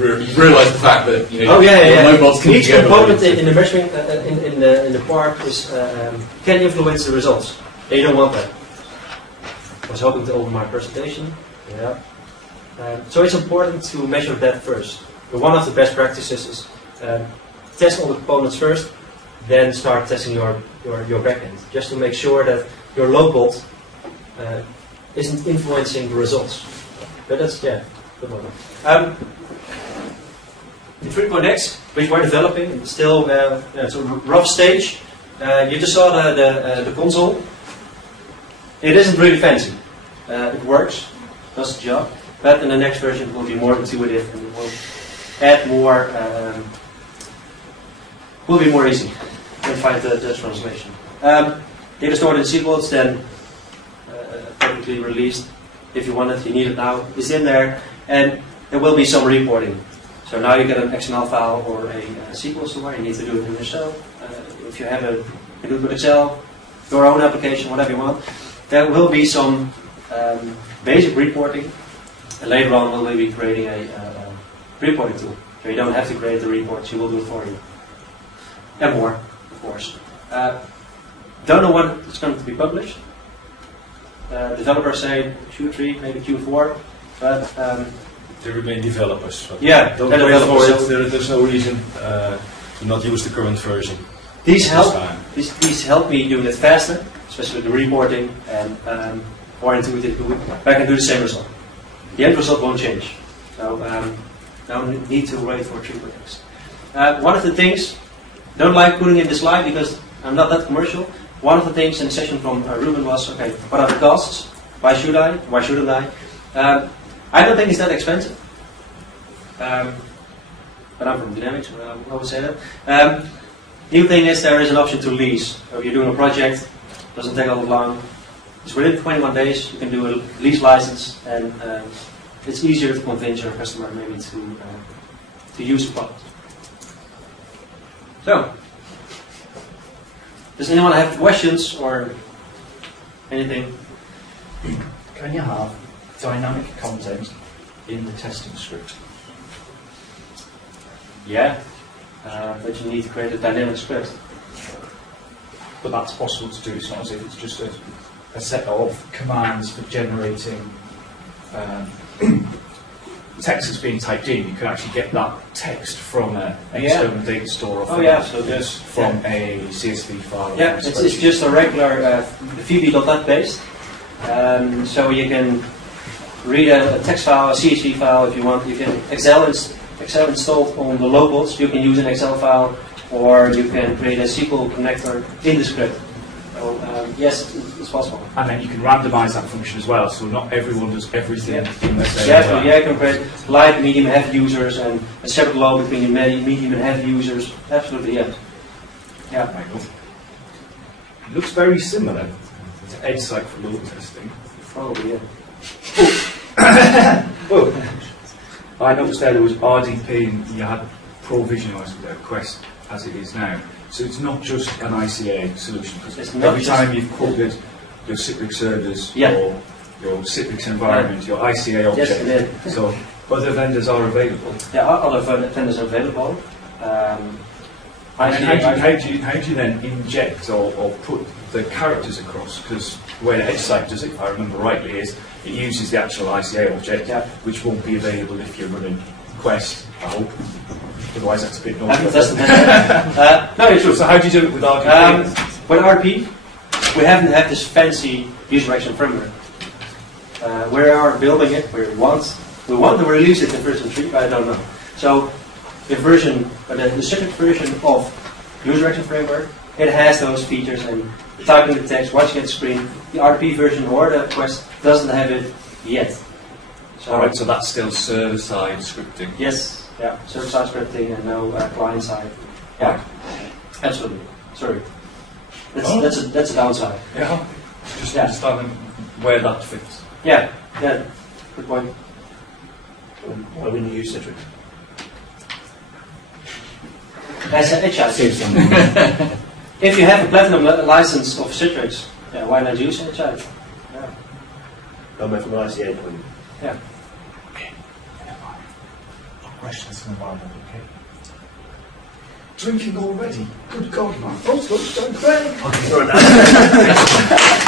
realize the fact that mobiles can each component in the measuring in the part is can influence the results. And you don't want that. I was hoping to open my presentation. Yeah. So it's important to measure that first. But one of the best practices is test all the components first, then start testing your backend, just to make sure that your load isn't influencing the results. But that's good one. The 3.x, which we're developing, still it's a rough stage. You just saw the console. It isn't really fancy. It works, does the job. But in the next version, it will be more intuitive and it will add more. Will be more easy. And find the translation. Data stored in SQL, it's then publicly released. If you want it, you need it now. It's in there, and there will be some reporting. So now you get an XML file or a SQL somewhere. You need to do it in Excel. If you have you do it with Excel, your own application, whatever you want. There will be some basic reporting, and later on we'll be creating a reporting tool. So you don't have to create the reports; you will do it for you, and more, of course. Don't know when it's going to be published. Developers say Q3, maybe Q4, but they remain developers. Yeah, don't wait for it. There's no reason to not use the current version. These help me doing it faster, especially the reporting and more intuitive. But I can do the same result. The end result won't change. So don't need to wait for 3.x. One of the things, don't like putting in the slide because I'm not that commercial. One of the things in the session from Ruben was, okay, what are the costs? Why should I? Why shouldn't I? I don't think it's that expensive. But I'm from Dynamics, so I would say that. New thing is there is an option to lease. So if you're doing a project, doesn't take a lot long. It's within 21 days, you can do a lease license, and it's easier to convince your customer maybe to use the product. So, does anyone have questions or anything? Can you have dynamic content in the testing script? Yeah, but you need to create a dynamic script. But that's possible to do. It's not as if it's just a set of commands for generating text that's being typed in. You can actually get that text from an external data store or from a CSV file. Yeah, it's just a regular VB.NET based. So you can read a text file, a CSV file if you want. You can Excel installed on the locals. You can use an Excel file, or you can create a SQL connector in the script. So yes, it's possible. And then you can randomize that function as well, so not everyone does everything in the same way. Yeah, you can create light, medium, heavy users, and a separate load between the medium and heavy users. Absolutely, yeah. Yeah. It looks very similar to EdSite for load testing. Probably, yeah. Oh. I noticed there was RDP and you had Pro-Visualize with Quest as it is now. So it's not just an ICA solution, because every time you've quoted your Citrix servers or your Citrix environment, your ICA object, yes, so other vendors are available. Yeah, other vendors are available. How do you then inject or put the characters across? Because the way that EdSite does it, if I remember rightly, is it uses the actual ICA object, which won't be available if you're running Quest, I hope. Otherwise that's a bit naughty. No, it's true. So how do you do it with RP? With RP, we haven't had this fancy user action framework. We are building it. We want to release it in version 3, but I don't know. So the Citrix version of user action framework, it has those features and typing the text, watching it screen. The RP version or the Quest doesn't have it yet. So, alright, so that's still server-side scripting? Yes, yeah, server-side scripting and no client-side. Yeah, absolutely. Sorry. That's a downside. Yeah, just understanding where that fits. Yeah, good point. Why wouldn't you use Citrix? As an HI. If you have a platinum license of Citrix, why not use HI? Yeah. From an ICA point. Yeah. questions from the environment, okay? Drinking already? Good God, man. Oh, don't Craig! Okay.